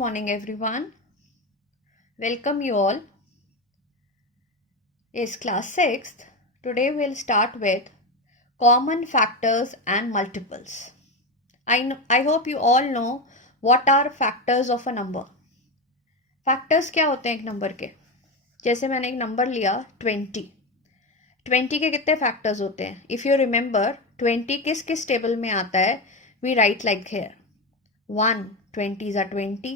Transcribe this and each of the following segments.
morning everyone. Welcome you all. It's class 6th. Today we'll start with common factors and multiples. I hope you all know what are factors of a number. Factors क्या होते हैं एक number के? जैसे मैंने एक number लिया 20. 20 के कितने फैक्टर्स होते हैं? इफ़ यू रिमेंबर 20 किस किस टेबल में आता है? We write like here 1 20s are 20,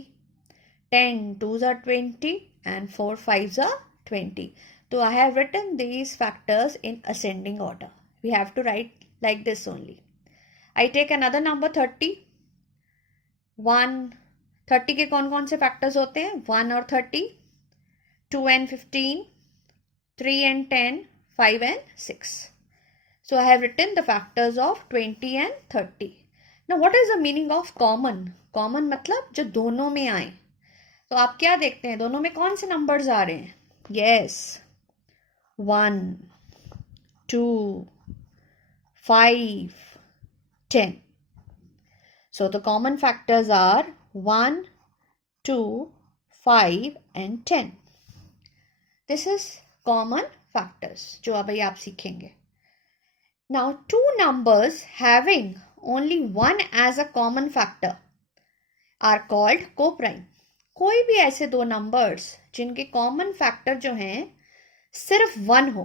10 2s are 20 and 4 5s are 20. So I have written these factors in ascending order. We have to write like this only. I take another number 30. 1 30 के कौन कौन से factors होते हैं? 1 और 30, 2 and 15, 3 and 10, 5 and 6. So I have written the factors of 20 and 30. Now what is the meaning of common? Common मतलब जो दोनों में आए. तो आप क्या देखते हैं दोनों में कौन से नंबर्स आ रहे हैं? Yes 1 2 5 10. So the common factors are 1 2 5 and 10. This is common factors जो अभी आप सीखेंगे. Now two numbers having only one as a common factor are called coprime. कोई भी ऐसे दो नंबर्स जिनके कॉमन फैक्टर जो हैं सिर्फ 1 हो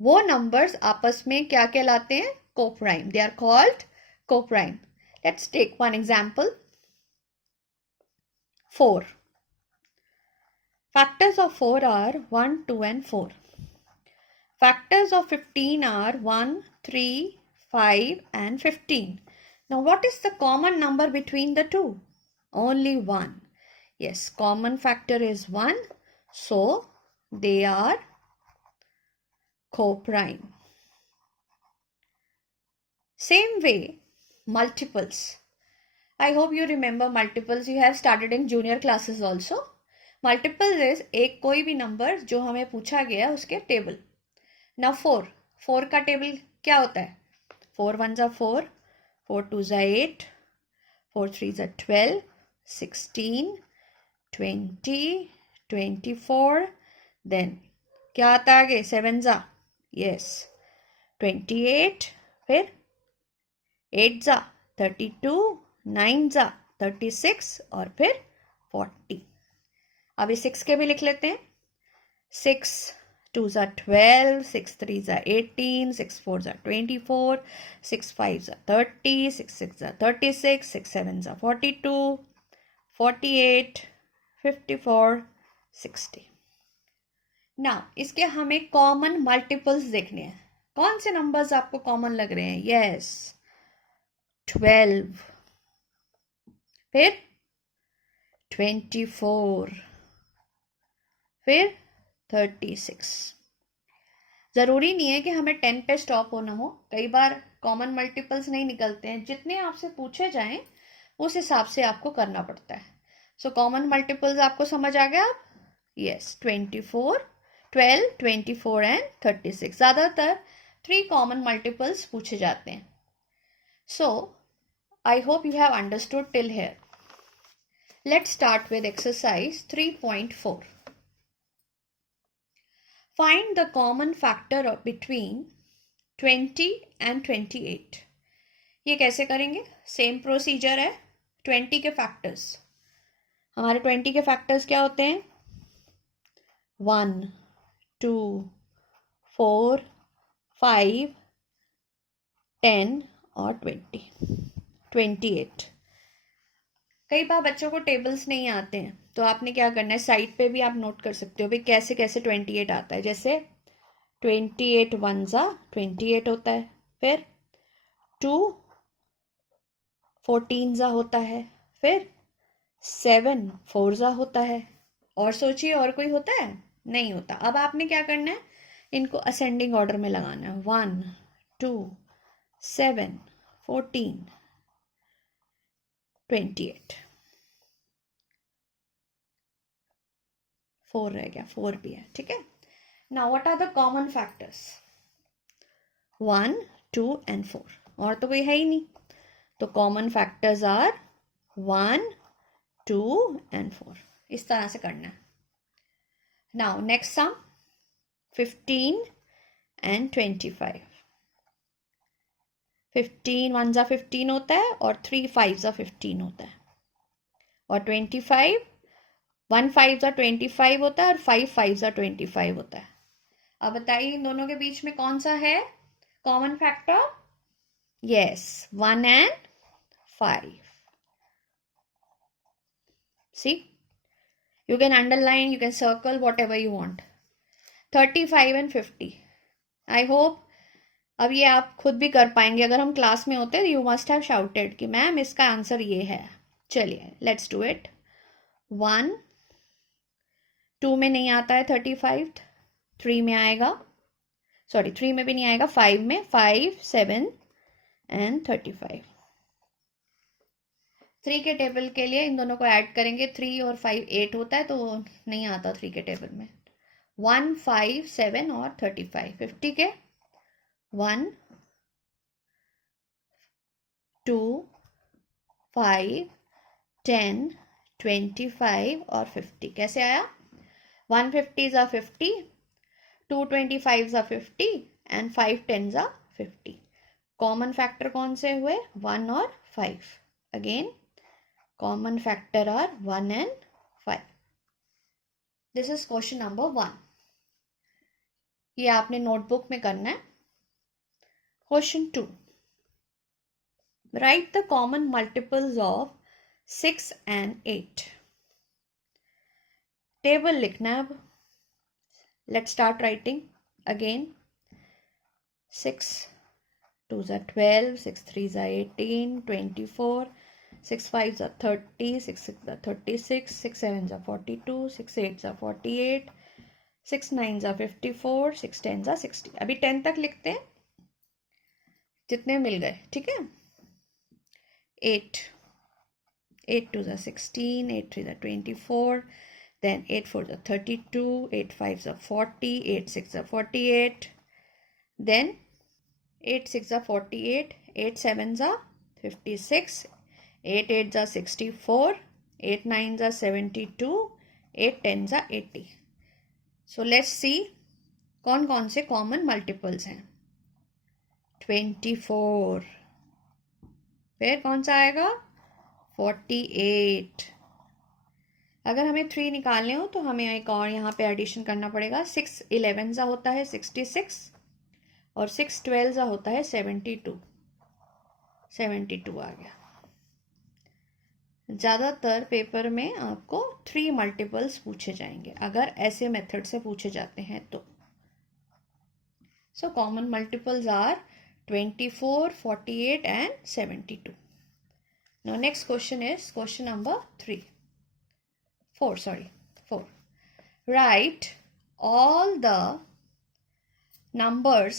वो नंबर्स आपस में क्या कहलाते हैं? Coprime. They are called coprime. Let's take one example. 4. Factors of 4 are 1 2 and 4. Factors of 15 are 1 3 5 and 15. Now what is the common number between the two? Only 1. Yes, common factor is 1, so they are coprime. Same way, multiples. I hope you remember multiples. You have studied in junior classes also. Multiples is एक कोई भी number जो हमें पूछा गया उसके table. Now 4 का table क्या होता है? 4 1s are 4, 4 2s are 8, 4 3s are 12, 16, 20, 24. Then क्या आता है आगे? 7s are, yes, 28. फिर 8s are 32, 9s are 36 और फिर 40. अभी 6 के भी लिख लेते हैं. 6 2s are 12, 6 3s are 18, 6 4s are 24, 6 5s are 30, 6 6s are 36, 6 7s are 42, 48, 54, 60. Now इसके हमें कॉमन मल्टीपल्स देखने हैं. कौन से नंबर्स आपको कॉमन लग रहे हैं? यस 12, फिर 24, फिर 36. ज़रूरी नहीं है कि हमें 10 पे स्टॉप होना हो. कई बार कॉमन मल्टीपल्स नहीं निकलते हैं. जितने आपसे पूछे जाएं उस हिसाब से आपको करना पड़ता है. सो कॉमन मल्टीपल्स आपको समझ आ गया? Yes 24, 12, 24 and 36. ज़्यादातर 3 कॉमन मल्टीपल्स पूछे जाते हैं. So I hope you have understood till here. Let's start with exercise 3.4. Find the common factor between 20 and 28. ये कैसे करेंगे? सेम प्रोसीजर है. 20 के फैक्टर्स. हमारे 20 के फैक्टर्स क्या होते हैं? 1 2 4 5 10 और 20, 28. कई बार बच्चों को टेबल्स नहीं आते हैं तो आपने क्या करना है? साइड पे भी आप नोट कर सकते हो भाई कैसे कैसे 28 आता है. जैसे 28 1s are 28 होता है, फिर 2 14s होता है, फिर 7 4s होता है. और सोचिए और कोई होता है? नहीं होता. अब आपने क्या करना है? इनको असेंडिंग ऑर्डर में लगाना है. 1 2 7 14 28. 4 रह गया. 4 भी है. ठीक है. Now what are the common factors? 1 2 and 4. और तो कोई है ही नहीं. तो कॉमन फैक्टर्स आर 1 2 and 4. इस तरह से करना है. Now next sum, 15 and 25. 15 1 जा 15 होता है और 3 5 जा 15 होता है. और 25 1 5 जा 25 होता है और 5 5 जा 25 होता है. अब बताइए इन दोनों के बीच में कौन सा है common factor? Yes, 1 and 5. See, you can underline, you can circle, whatever you want. 35 and 50. I hope अब ये आप खुद भी कर पाएंगे. अगर हम क्लास में होते यू मस्ट हैव शाउटेड कि मैम इसका आंसर ये है. चलिए लेट्स डू इट. 1 2 में नहीं आता है 35, 3 में आएगा, सॉरी 3 में भी नहीं आएगा, 5 में, 5 7 and 35. 3 के टेबल के लिए इन दोनों को ऐड करेंगे. 3 और 5 8 होता है तो वो नहीं आता 3 के टेबल में. 1 5 7 और 35. 50 के 1 2 5 10 25 और 50. कैसे आया? 150 जा 50, 225 जा 50 एंड 5 10 जा 50. कॉमन फैक्टर कौन से हुए? 1 और 5. Again common factor are 1 and 5. This is question number 1. ये आपने नोटबुक में करना है. Question 2. Write the common multiples of 6 and 8. Table लिखना है अब. Let's start writing again. 6 2 जा 12, 6 3 जा 18, 24, 6 5 जा 30, 6 6 जा 36, 6 7 जा 42, 6 8 जा 48, 6 9 जा 54, 6 10 जा 60. अभी 10 तक लिखते हैं जितने मिल गए. ठीक है. 8 8 2 जा 16, 8 3 जा 24, then 8 4 जा 32, 8 5 जा 40, 8 6 जा 48, then 8 6 जा 48, 8 7 जा 56, 8 8 जा 64, 8 9 जा 72, 8 10 जा 80. सो लेट्स सी कौन कौन से कॉमन मल्टीपल्स हैं. 24. फिर कौन सा आएगा? 48. अगर हमें 3 निकालने हो तो हमें एक और यहाँ पे एडिशन करना पड़ेगा. 6 11 जा होता है 66 और 6 12 जा होता है 72. 72 आ गया. ज़्यादातर पेपर में आपको 3 मल्टीपल्स पूछे जाएंगे अगर ऐसे मेथड से पूछे जाते हैं तो. So common multiples are 24, 48 and 72. Now next question is question number 4. Write all the numbers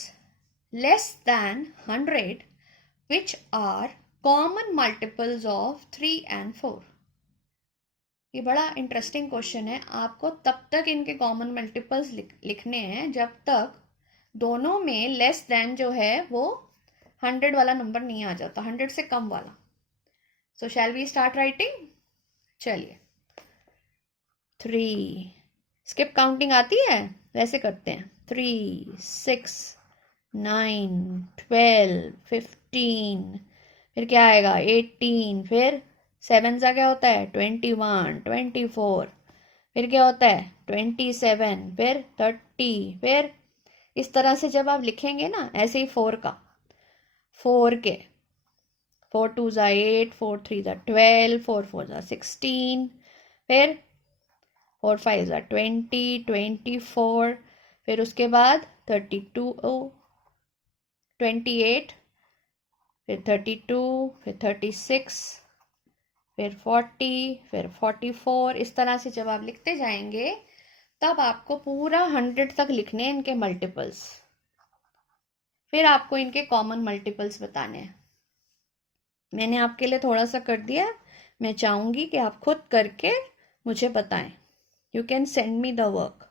less than 100 which are common multiples of 3 and 4. ये बड़ा इंटरेस्टिंग क्वेश्चन है. आपको तब तक इनके कॉमन मल्टीपल्स लिखने हैं जब तक दोनों में लेस देन जो है वो 100 वाला नंबर नहीं आ जाता, 100 से कम वाला. सो शैल वी स्टार्ट राइटिंग? चलिए. 3. स्किप काउंटिंग आती है? वैसे करते हैं. 3 6 9 12 15. फिर क्या आएगा? 18. फिर 7 सा क्या होता है? 21 24. फिर क्या होता है? 27. फिर 30. फिर इस तरह से जब आप लिखेंगे ना, ऐसे ही 4 का 4 के 4 2 जा 8, 4 3 जा 12, 4 4 जा 16, फिर 4 5 जा 20, 24, फिर उसके बाद 32 28, फिर 32, फिर 36, फिर 40, फिर 44. इस तरह से जब आप लिखते जाएंगे तब आपको पूरा 100 तक लिखने हैं इनके मल्टीपल्स. फिर आपको इनके कॉमन मल्टीपल्स बताने हैं. मैंने आपके लिए थोड़ा सा कर दिया. मैं चाहूँगी कि आप खुद करके मुझे बताएं. You can send me the work.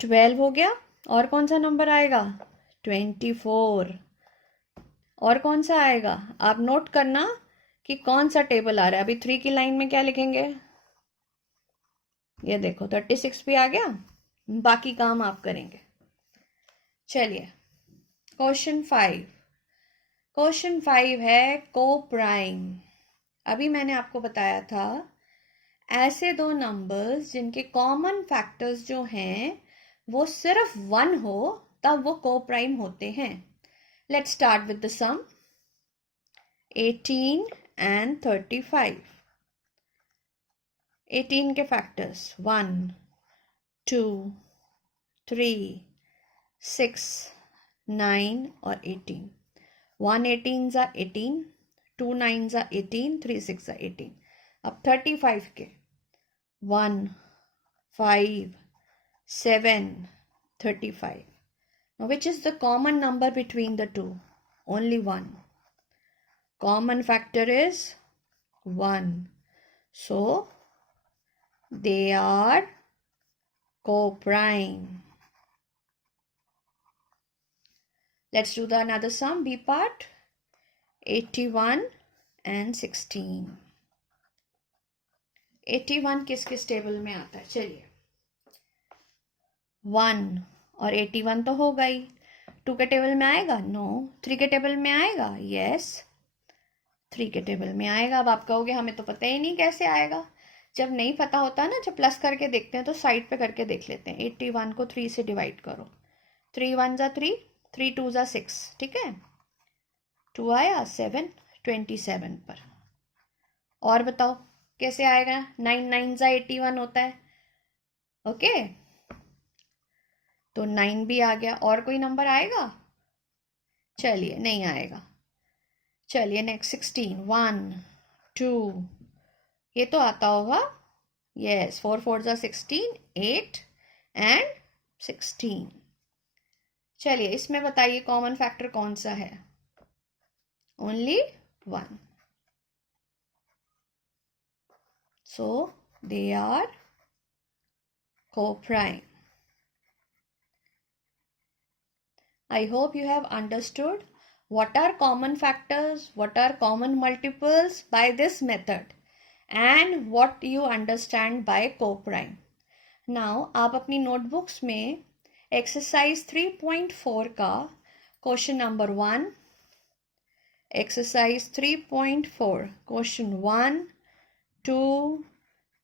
12 हो गया. और कौन सा नंबर आएगा? 24. और कौन सा आएगा? आप नोट करना कि कौन सा टेबल आ रहा है। अभी 3 की लाइन में क्या लिखेंगे, ये देखो 36 भी आ गया, बाकी काम आप करेंगे। चलिए क्वेश्चन 5 है को प्राइम। अभी मैंने आपको बताया था ऐसे दो नंबर्स जिनके कॉमन फैक्टर्स जो हैं वो सिर्फ 1 हो तब वो को प्राइम होते हैं। Let's start with the sum 18 and 35। 18 के फैक्टर्स 1 2 3 6 9 और 18। 1 18 ज़ा 18, 2 9 ज़ा 18, 3 6 ज़ा 18। अब 35 के 1 5 7 35। Now which is the common number between the two? Only one. Common factor is 1. So they are co-prime. Let's do the another sum, B part. 81 and 16। 81 किस किस table में आता है, चलिए 1 और 81 तो होगा ही। 2 के टेबल में आएगा, नो। 3 के टेबल में आएगा, यस 3 के टेबल में आएगा। अब आप कहोगे हमें तो पता ही नहीं कैसे आएगा। जब नहीं पता होता ना, जब प्लस करके देखते हैं तो साइड पे करके देख लेते हैं। 81 को 3 से डिवाइड करो, 3 1 ज़ा 3, 3 2 ज़ा 6, ठीक है 2 आया 7, 27 पर। और बताओ कैसे आएगा, 9 9 ज़ा 81 होता है, ओके तो 9 भी आ गया। और कोई नंबर आएगा, चलिए नहीं आएगा। चलिए नेक्स्ट 16, 1 2, ये तो आता होगा, यस 4 4 ज़ा 16, 8 एंड 16। चलिए इसमें बताइए कॉमन फैक्टर कौन सा है, only 1। So they are co-prime. I hope you have understood what are common factors, what are common multiples by this method, and what you understand by co-prime. Now आप अपनी notebooks में exercise 3.4 का question number 1, exercise 3.4 question 1 2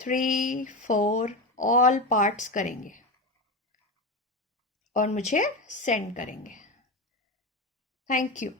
3 4 all parts करेंगे और मुझे send करेंगे। Thank you.